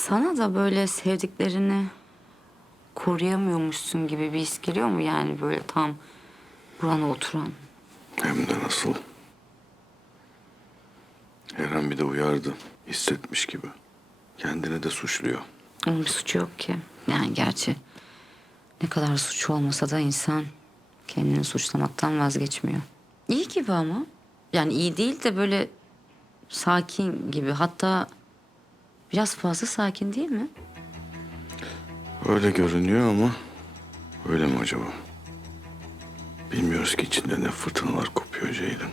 Sana da böyle sevdiklerini koruyamıyormuşsun gibi bir his geliyor mu yani böyle tam burana oturan? Hem de nasıl. Eren bir de uyardı. Hissetmiş gibi. Kendini de suçluyor. Onun bir suçu yok ki. Yani gerçi ne kadar suçu olmasa da insan kendini suçlamaktan vazgeçmiyor. İyi gibi ama. Yani iyi değil de böyle sakin gibi. Hatta biraz fazla sakin değil mi? Öyle görünüyor ama öyle mi acaba? Bilmiyoruz ki içinde ne fırtınalar kopuyor Ceylin.